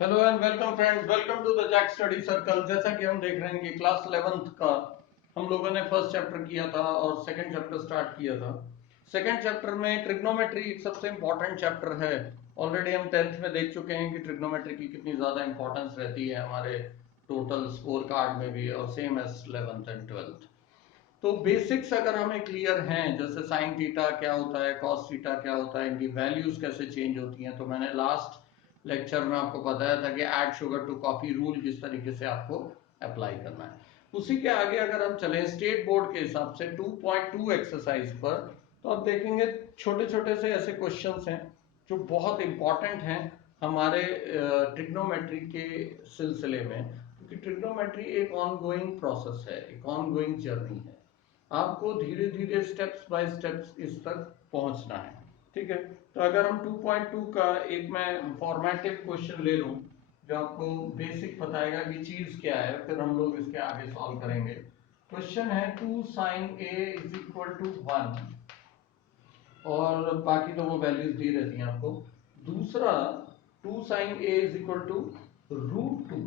Hello and welcome friends, welcome to the Jack study circle. जैसा कि हम देख रहे हैं कि क्लास 11th का हम लोगों ने फर्स्ट चैप्टर किया था और सेकंड चैप्टर स्टार्ट किया था। सेकंड चैप्टर में ट्रिग्नोमेट्री एक सबसे इम्पोर्टेंट चैप्टर है। ऑलरेडी हम 10th में देख चुके हैं कि ट्रिग्नोमेट्री की कितनी ज़्यादा इंपॉर्टेंस रहती है हमारे टोटल स्कोर कार्ड में भी, और same as 11th and 12th। तो बेसिक्स अगर हमें क्लियर हैं, जैसे साइन थीटा क्या होता है, कॉस थीटा क्या होता है, इनकी वैल्यूज कैसे चेंज होती हैं, तो मैंने लास्ट लेक्चर में आपको बताया था कि add sugar to coffee rule किस तरीके से आपको अप्लाई करना है। उसी के आगे अगर हम चलें स्टेट बोर्ड के हिसाब से 2.2 एक्सरसाइज पर, तो आप देखेंगे छोटे छोटे से ऐसे क्वेश्चंस हैं जो बहुत इंपॉर्टेंट हैं हमारे ट्रिग्नोमेट्री के सिलसिले में, क्योंकि ट्रिग्नोमेट्री एक ऑनगोइंग प्रोसेस है, एक ऑनगोइंग जर्नी है। आपको धीरे धीरे स्टेप्स बाय स्टेप्स इस तक पहुंचना है। ठीक है, तो अगर हम 2.2 का एक मैं फॉर्मेटिव क्वेश्चन ले लूं जो आपको बेसिक बताएगा कि चीज क्या है, फिर हम लोग इसके आगे सॉल्व करेंगे। क्वेश्चन है 2 sin a is equal to 1, और बाकी तो वो वैल्यूज दी रहती हैं आपको। दूसरा 2 sin a is equal to √2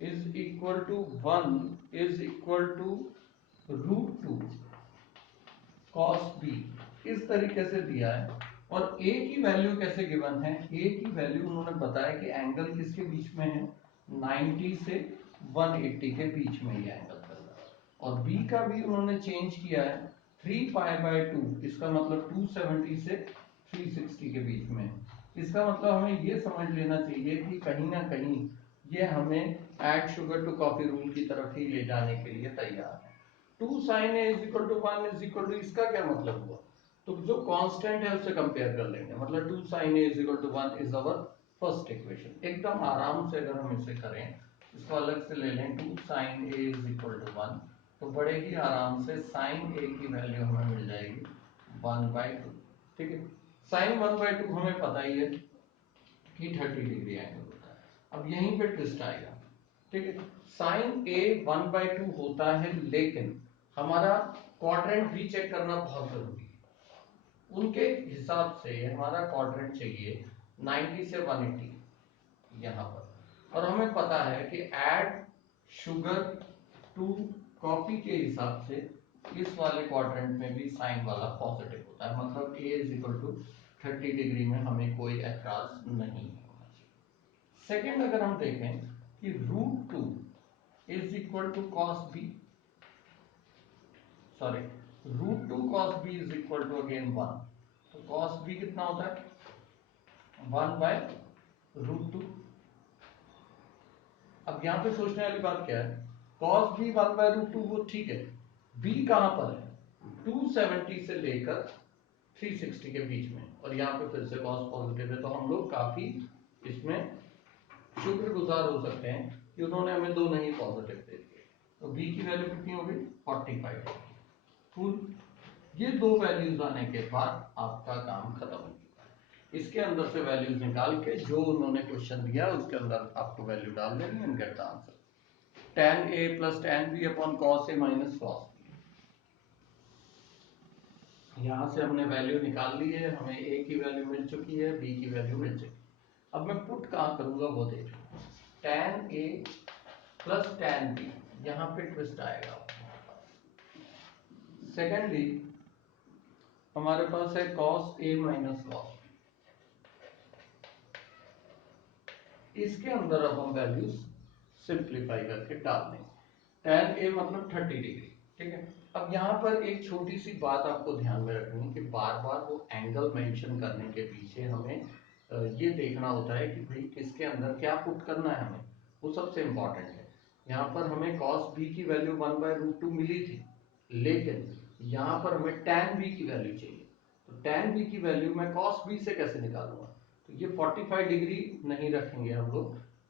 is equal to 1 is equal to √2 cos b, इस तरीके से दिया है। और a की वैल्यू कैसे गिवन है, a की वैल्यू उन्होंने बताया कि एंगल किसके बीच में है, 90 से 180 के बीच में ये एंगल चल रहा है। और b का भी उन्होंने चेंज किया है 3π/2, इसका मतलब 270 से 360 के बीच में। इसका मतलब हमें ये समझ लेना चाहिए कि कहीं ना कहीं ये हमें add sugar to coffee rule की तरफ ही ले जाने के लिए तैयार है। 2 sin a is equal to 1 is equal to, इसका क्या मतलब हुआ, तो जो कांस्टेंट है उससे कंपेयर कर लेंगे। मतलब 2 sin a is equal to 1 is our first equation. एकदम आराम से अगर हम इसे करें, इसको अलग से ले लें, 2 sin a is equal to 1, तो बड़े ही आराम से sin a की वैल्यू हमें मिल जाएगी 1/2। ठीक है, sin 1/2 हमें पता ही है कि 30 डिग्री एंगल होता है। अब यहीं पे ट्विस्ट आएगा। ठीक है, साइन ए 1/2 होता है, लेकिन हमारा क्वाड्रेंट भी चेक करना बहुत जरूरी है। उनके हिसाब से हमारा क्वाड्रेंट चाहिए 90 से 180 यहां पर, और हमें पता है कि ऐड शुगर टू कॉफी के हिसाब से इस वाले क्वाड्रेंट में भी साइन वाला पॉजिटिव होता है। मतलब ए इज इक्वल टू 30 डिग्री में हमें कोई एतराज नहीं होना चाहिए। सेकेंड अगर हम देखें कि √2 is equal to cos b, sorry, √2 cos b is equal to again 1, तो cos b कितना होता है, 1/√2। अब यहां पे सोचने वाली बात क्या है, cos b 1/√2 वो ठीक है, b कहां पर है, 270 से लेकर 360 के बीच में, और यहाँ पे फिर से cos पॉजिटिव है, तो हम लोग काफी इसमें शुक्रगुजार हो सकते हैं कि उन्होंने हमें दोनों ही पॉजिटिव दे दिए। तो b की वैल्यू कितनी हो गई, 45। फुल, ये दो वैल्यूज आने के बाद आपका काम खत्म हो चुका है। इसके अंदर से वैल्यूज निकाल के जो उन्होंने क्वेश्चन दिया उसके अंदर आपको वैल्यू डाल देनी and gate the answer. tan a plus tan b upon cos a minus cos b, यहां से हमने वैल्यू निकाल ली है, हमें a की वैल्यू मिल चुकी है, b की वैल्यू मिल चुकी है। अब मैं पुट कहां करूंगा वो देखो, tan a plus tan b, यहां पे ट्विस्ट आएगा। सेकेंडली हमारे पास है cos a minus cos b, इसके अंदर अब हम वैल्यूज सिंप्लीफाई करके डाल देंगे। tan a मतलब 30 डिग्री। ठीक है, अब यहाँ पर एक छोटी सी बात आपको ध्यान में रखनी है कि बार बार वो एंगल मेंशन करने के पीछे हमें ये देखना होता है कि भाई किसके अंदर क्या पुट करना है हमें, वो सबसे इंपॉर्टेंट है। यहाँ पर हमें cos b की वैल्यू 1/√2 मिली थी, लेकिन यहाँ पर हमें tan b की वैल्यू चाहिए। तो tan b की वैल्यू मैं cos b से कैसे निकालूंगा, तो ये 45 डिग्री नहीं रखेंगे हम लोग,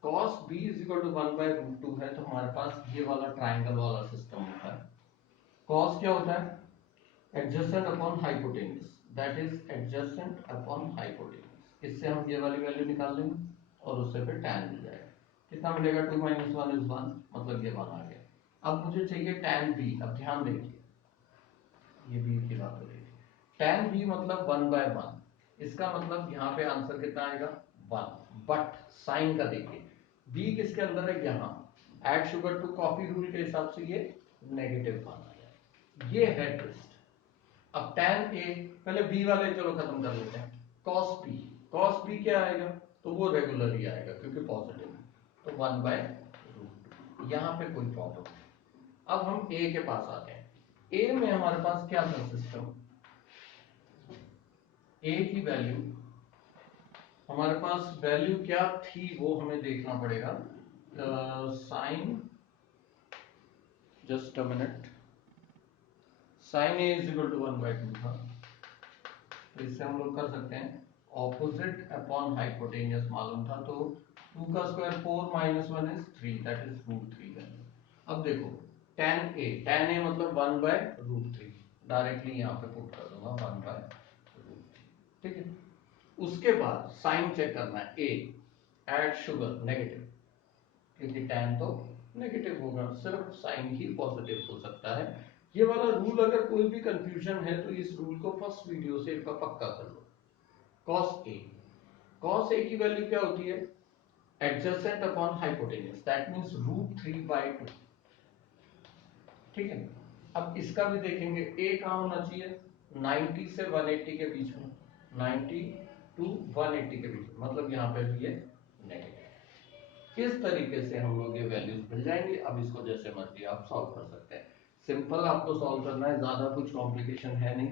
cos b is equal to 1/√2 है, तो हमारे पास ये वाला ट्राइंगल वाला सिस्टम होता है। cos क्या होता है, adjacent upon hypotenuse, that is adjacent upon hypotenuse. इससे हम ये वाली वैल्यू निकाल लेंगे और उससे फिर tan मिल जाएगा। कितना मिलेगा, 2 - 1 इज 1, मतलब ये 1 आ गया। अब मुझे चाहिए tan b। अब ध्यान देखिए, ये b की बात हो रही है, tan b मतलब 1/1, इसका मतलब यहाँ पे आंसर कितना आएगा 1। बट साइन का देखिए b किसके अंदर है, यहाँ add sugar to coffee rule के हिसाब से ये नेगेटिव माना जाए। ये है ट्विस्ट। अब tan a, पहले b वाले चलो खत्म कर लेते हैं। cos b क्या आएगा, तो वो रेगुलर ही आएगा क्योंकि पॉजिटिव है, तो 1/√2। यहाँ पे कोई प्रॉब्लम नहीं। अब हम a के पास आते हैं। a में हमारे पास क्या था सिस्टम, a की वैल्यू हमारे पास वैल्यू क्या थी वो हमें देखना पड़ेगा। Sine, just a minute, sine a is equal to 1/2 था, तो इससे हम लोग कर सकते हैं ऑपोजिट अपॉन हाइपोटेनियस मालूम था, तो 2 का square 4 minus 1 is 3, that is √3। अब देखो tan a मतलब 1/√3, डायरेक्टली यहाँ पे पुट कर दूंगा 1/√3, ठीक है। उसके बाद साइन चेक करना है, a ऐड शुगर नेगेटिव, क्योंकि tan तो नेगेटिव होगा, सिर्फ साइन ही पॉजिटिव हो सकता है। ये वाला रूल अगर कोई भी कंफ्यूजन है तो इस रूल को फर्स्ट वीडियो से एक बार पक्का कर लो। cos a की वैल्यू क्या होती है, adjacent upon hypotenuse, that means √3/2, ठीक है। अब इसका भी देखेंगे, a कहाँ होना चाहिए, 90 से 180 के बीच में, 90 to 180 के बीच में, मतलब यहाँ पे भी ये नेगेटिव। इस तरीके से हम लोग ये वैल्यूज मिल जाएंगे। अब इसको जैसे मर्जी आप सॉल्व कर सकते हैं, सिंपल आपको सॉल्व करना है, ज्यादा कुछ कॉम्प्लिकेशन है नहीं।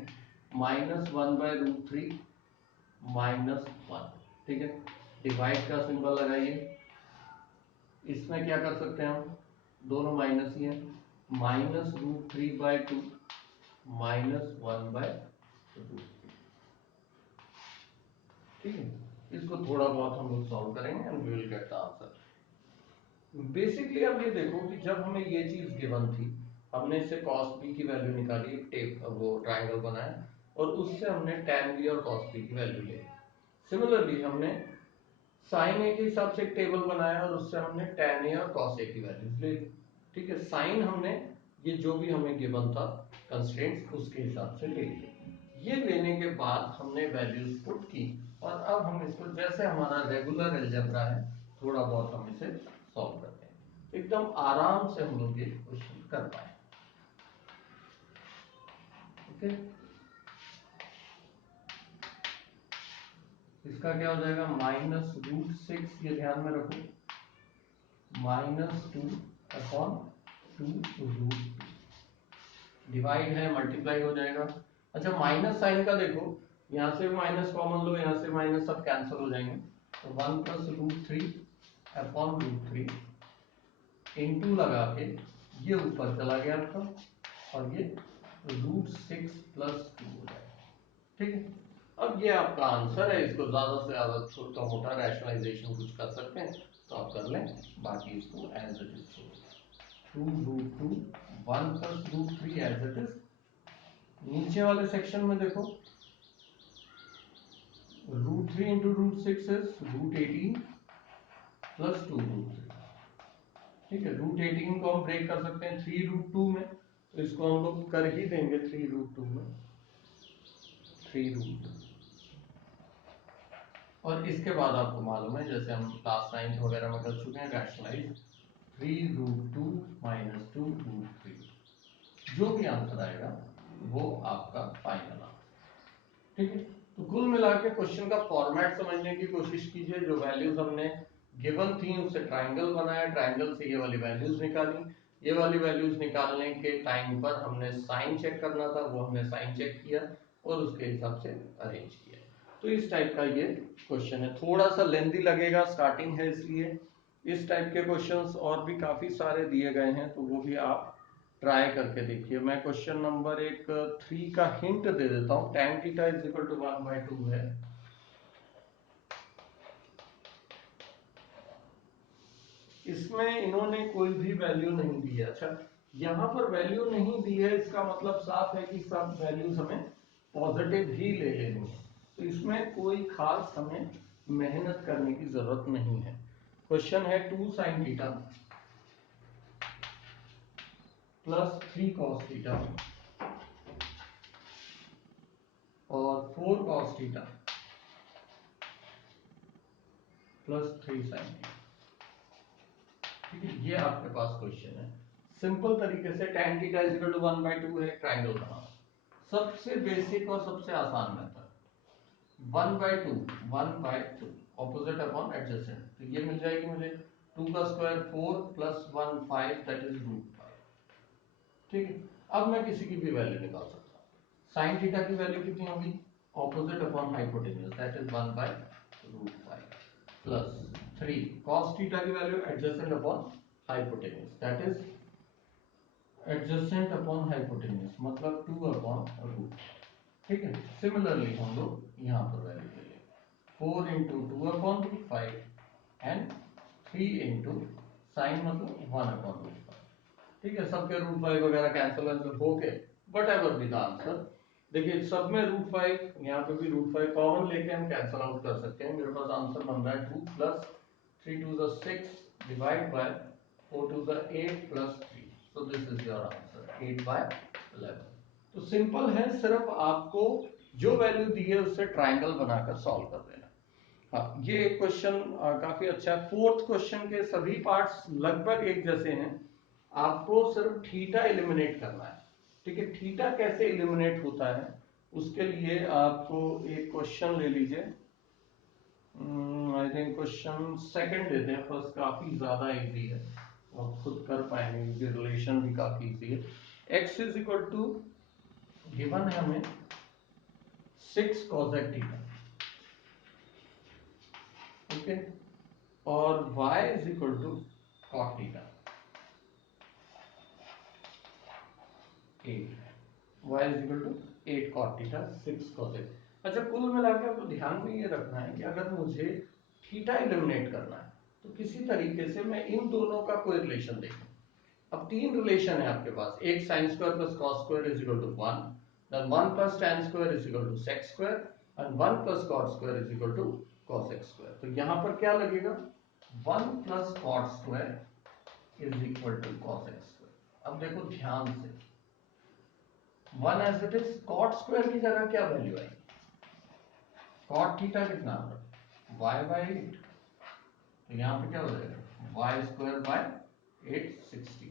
-1/√3 -1, ठीक है। डिवाइड का सिंबल लगाइए, इसमें क्या कर सकते हैं हम, दोनों माइनस ही है, -√3/2 -1/√3, ठीक है। इसको थोड़ा बहुत हम लोग सॉल्व करेंगे and we will get the answer. Basically अब ये देखो कि जब हमें ये चीज गिवन थी, हमने इससे cos b की वैल्यू निकाली, टेप वो ट्रायंगल बनाया, और उससे हमने tan b और cos b की वैल्यू ली। सिमिलरली हमने sin a के हिसाब से एक टेबल बनाया और उससे हमने tan a और cos a की वैल्यूज ले ली, ठीक है। साइन हमने ये जो भी हमें गिवन था कंस्ट्रेंट्स उसके हिसाब से ले लिए। ये लेने के बाद हमने वैल्यूज पुट की, और अब हम इसको जैसे हमारा रेगुलर अलजेब्रा है थोड़ा बहुत हम इसे सॉल्व करते हैं, एकदम आराम से हम लोग ये क्वेश्चन कर पाए, ओके। इसका क्या हो जाएगा, -√6, ये ध्यान में रखो, -2/2√2, डिवाइड है मल्टीप्लाई हो जाएगा। अच्छा, माइनस साइन का देखो, यहाँ से माइनस कॉमन लो, यहाँ से माइनस सब कैंसिल हो जाएंगे, तो 1 + √3/√3 इंटू लगा के ये ऊपर चला गया आपका, और ये √6 + 2 हो जाएगा, ठीक है। अब ये आपका आंसर है, इसको ज्यादा से ज्यादा छोटा मोटा रैशनलाइजेशन कुछ कर सकते हैं तो आप कर लें, बाकी इसको एज इट इज छोड़, 2√2 1 + √3 एज इट इज। नीचे वाले सेक्शन में देखो, √3 × √6 इज √18 + 2√3, ठीक है। √18 को हम ब्रेक कर सकते हैं 3√2 में, तो इसको हम लोग कर ही देंगे 3√2 में, 3√2। और इसके बाद आपको मालूम है, जैसे हम क्लास 9 वगैरह में कर चुके हैं, रैशनलाइज 3√2 - 2√3, जो भी आंसर आएगा वो आपका फाइनल आंसर, ठीक है। तो कुल मिला के क्वेश्चन का फॉर्मेट समझने की कोशिश कीजिए। जो वैल्यूज हमने गिवन थी उससे ट्राइंगल बनाया, ट्राइंगल से ये वाली वैल्यूज निकाली, ये वाली वैल्यूज निकालने के टाइम पर हमने साइन चेक करना था, वो हमने साइन चेक किया और उसके हिसाब से अरेंज किया। तो इस टाइप का ये क्वेश्चन है, थोड़ा सा लेंथी लगेगा, स्टार्टिंग है इसलिए। इस टाइप के क्वेश्चंस और भी काफी सारे दिए गए हैं, तो वो भी आप ट्राई करके देखिए। मैं क्वेश्चन नंबर 3 का हिंट दे देता हूं, tan θ = 1/2 है। इसमें इन्होंने कोई भी वैल्यू नहीं दी है। अच्छा, यहाँ पर वैल्यू नहीं दी है, इसका मतलब साफ है कि सब वैल्यूज हमें पॉजिटिव ही ले लेनी है, तो इसमें कोई खास हमें मेहनत करने की जरूरत नहीं है। क्वेश्चन है 2 sin θ + 3 cos θ और 4 cos θ प्लस 3 साइन थीटा। ठीक है, ये आपके पास क्वेश्चन है। सिंपल तरीके से tan theta is equal to 1/2 है, ट्रायंगल बनाओ। सबसे बेसिक और सबसे आसान मेथड 1/2 ऑपोजिट अपॉन एडजेसेंट। तो ये मिल जाएगी मुझे 2 का स्क्वायर 4 प्लस 1 5 दैट इज √5। ठीक है, अब मैं किसी की भी वैल्यू निकाल सकता हूँ। साइन थीटा की वैल्यू कितनी होगी, opposite upon hypotenuse that is 1/√5 plus 3 cos theta की value adjacent upon hypotenuse that is adjacent upon hypotenuse मतलब 2/√। ठीक है, सिमिलरली हम लोग यहाँ पर वैल्यू ले लेंगे 4 इंटू 2/√5 एंड 3 इंटू साइन मतलब 1/√5। ठीक है, सबके √5 वगैरह कैंसिल हो के what ever be the answer. देखिए सब में √5, यहाँ पे भी √5 कॉमन लेके हम कैंसिल आउट कर सकते हैं। मेरे पास आंसर बन रहा है 2 plus 3 to the 6 divide by 4 to the 8 plus 3। So this is your answer 8/11। तो सिंपल है, सिर्फ आपको जो वैल्यू दी है उससे ट्राइंगल बनाकर सॉल्व कर देना। हाँ, ये एक क्वेश्चन काफी अच्छा है। फोर्थ क्वेश्चन के सभी पार्ट्स लगभग एक जैसे हैं, आपको सिर्फ थीटा एलिमिनेट करना है। ठीक है, थीटा कैसे एलिमिनेट होता है उसके लिए आपको एक क्वेश्चन ले लीजिए। आई थिंक क्वेश्चन सेकंड लेते हैं, फर्स्ट काफी ज्यादा इजी है और खुद कर पाएंगे क्योंकि रिलेशन भी काफी इजी है। x is equal to given है हमें 6 cosec थीटा, ओके, और y is equal to cot theta 8, y is equal to 8 cot theta 6 cosec। अच्छा, कुल मिला के आपको ध्यान में ये रखना है कि अगर मुझे थीटा एलिमिनेट करना है तो किसी तरीके से मैं इन दोनों का कोई रिलेशन देखूं। अब तीन रिलेशन है आपके पास, एक sin square plus cos square is equal to 1, then 1 plus tan square is equal to sec square and 1 plus cot square is equal to cos x square. तो यहाँ पर क्या लगेगा, 1 plus cot square is equal to cos x square. अब देखो ध्यान से, 1 as it is, cot square की जगह क्या वैल्यू आई, cot थीटा कितना y/8, तो यहाँ पे क्या हो जाएगा y square by 860।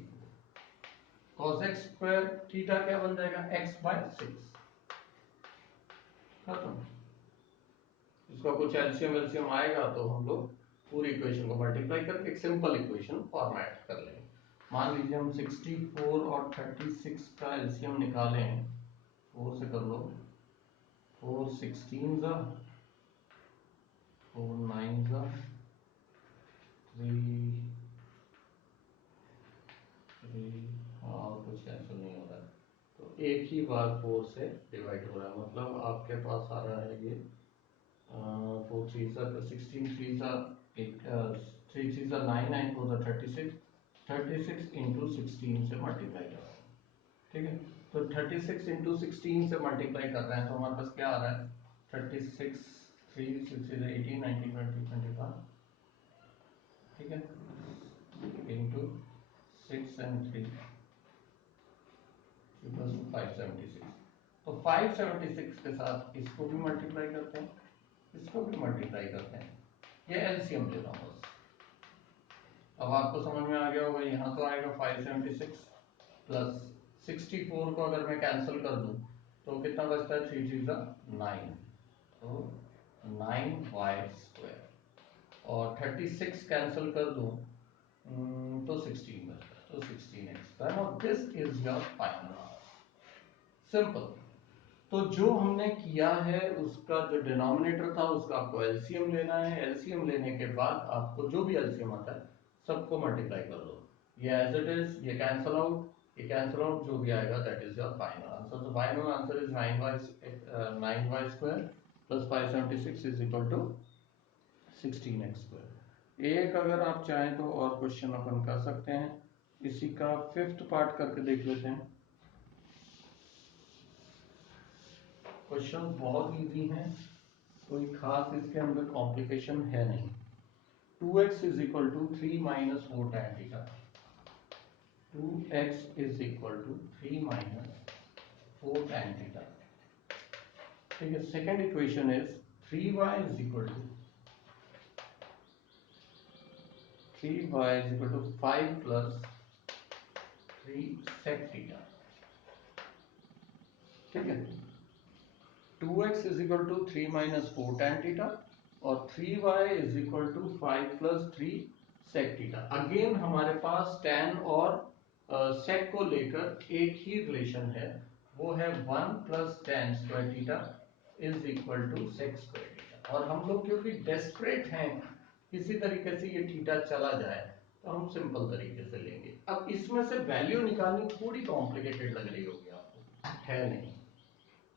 cos x square theta क्या बन जाएगा x/6। खत्म। इसका कुछ एलसीएम एलसीएम आएगा तो हम लोग पूरी इक्वेशन को मल्टीप्लाई करके एक सिंपल इक्वेशन फॉर्मेट कर लेंगे। मान लीजिए हम 64 और 36 का एलसीएम निकालें, 4 से कर लो, 4 16 जा, 4 9 जा, 3 और कुछ कैंसिल नहीं हो रहा है, तो एक ही बार 4 से डिवाइड हो रहा है, मतलब आपके पास आ रहा है ये 4 3 16 3 3 3 9 9 4 36 इंटू 16 से मल्टीप्लाई कर रहे हैं। ठीक है, तो 36 इंटू 16 से मल्टीप्लाई कर रहे हैं तो हमारे पास क्या आ रहा है 36 3 6 18 19 20 25। ठीक है, इंटू 6 एंड 3 इक्वल्स टू 576। तो 576 के साथ इसको भी मल्टीप्लाई करते हैं, इसको भी मल्टीप्लाई करते हैं, ये एलसीएम ले रहा हूं बस। अब आपको समझ में आ गया होगा, यहाँ तो आएगा 576 प्लस 64 को अगर मैं कैंसिल कर दूं तो कितना बचता है, 3 3 9, तो 9y स्क्वायर, और 36 कैंसिल कर दूं तो 16 बचता है, तो 16x स्क्वायर। और this is your final answer. Simple. तो जो हमने किया है उसका जो डिनोमिनेटर था उसका आपको एलसीएम लेना है, एलसीएम लेने के बाद आपको जो भी एलसीएम आता है सबको मल्टीप्लाई कर दो, ये एज इट इज, ये कैंसिल आउट, ये कैंसिल आउट, जो भी आएगा that is your final answer. तो final answer is 9y square plus 576 is equal to 16x square. एक अगर आप चाहें तो और क्वेश्चन अपन कर सकते हैं, इसी का फिफ्थ पार्ट करके देख लेते हैं। क्वेश्चन बहुत इजी है, कोई खास इसके अंदर कॉम्प्लिकेशन है नहीं। 2x is equal to 3 minus 4 tan theta, 2x is equal to 3 minus 4 tan theta. ठीक है, second equation is 3y is equal to 3y is equal to 5 plus 3 sec theta. ठीक है, 2x is equal to 3 minus 4 tan theta और 3y is equal to 5 plus 3 sec theta. Again हमारे पास tan और sec को लेकर एक ही relation है, वो है 1 plus tan square theta is equal to sec square theta. और हम लोग क्योंकि डेस्परेट हैं किसी तरीके से ये थीटा चला जाए, तो हम सिंपल तरीके से लेंगे। अब इसमें से वैल्यू निकालनी थोड़ी कॉम्प्लिकेटेड लग रही होगी आपको, है नहीं।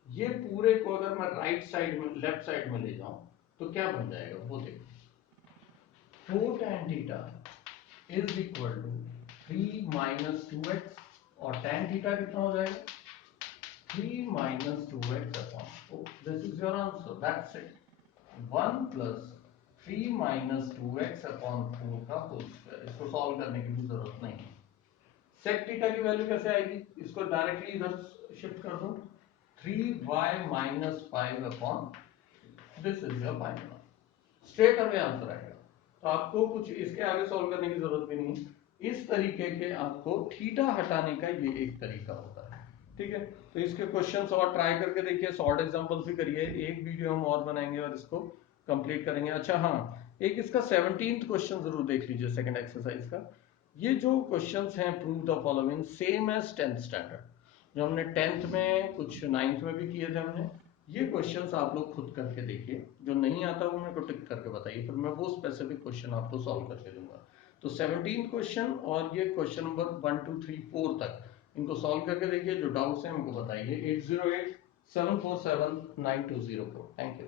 ये पूरे को अगर मैं राइट साइड में लेफ्ट साइड में ले जाऊं तो क्या बन जाएगा वो देखो, 4 tan theta is equal to 3 minus 2x और tan थीटा कितना हो जाएगा 3 minus 2x upon 4। This is your answer, that's it. 1 plus 3 minus 2x upon 4 का होल स्क्वायर। इसको सॉल्व करने की भी जरूरत नहीं है। सेक थीटा की वैल्यू कैसे आएगी, इसको डायरेक्टली इधर शिफ्ट कर दो, 3y minus 5 upon, this is your final, straight away answer आएगा। तो आपको कुछ इसके आगे सॉल्व करने की जरूरत भी नहीं है। इस तरीके के आपको थीटा हटाने का ये एक तरीका होता है। ठीक है, तो इसके क्वेश्चंस और ट्राई करके देखिए, सॉर्ट एग्जांपल्स भी करिए। एक वीडियो हम और बनाएंगे और इसको कंप्लीट करेंगे। अच्छा हाँ, एक इसका 17th क्वेश्चन जरूर देख लीजिए, सेकंड एक्सरसाइज का। ये जो क्वेश्चंस हैं, prove the following, same as 10th standard, जो हमने 10th में, कुछ 9th में भी किए थे हमने। ये क्वेश्चंस आप लोग खुद करके देखिए, जो नहीं आता वो मेरे को टिक करके बताइए, फिर मैं वो स्पेसिफिक क्वेश्चन आपको सॉल्व करके दूंगा। तो 17 क्वेश्चन और ये क्वेश्चन नंबर 1 2 3 4 तक, इनको सॉल्व करके देखिए। जो डाउट्स हैं हमको बताइए। 808-747-9204। Thank you.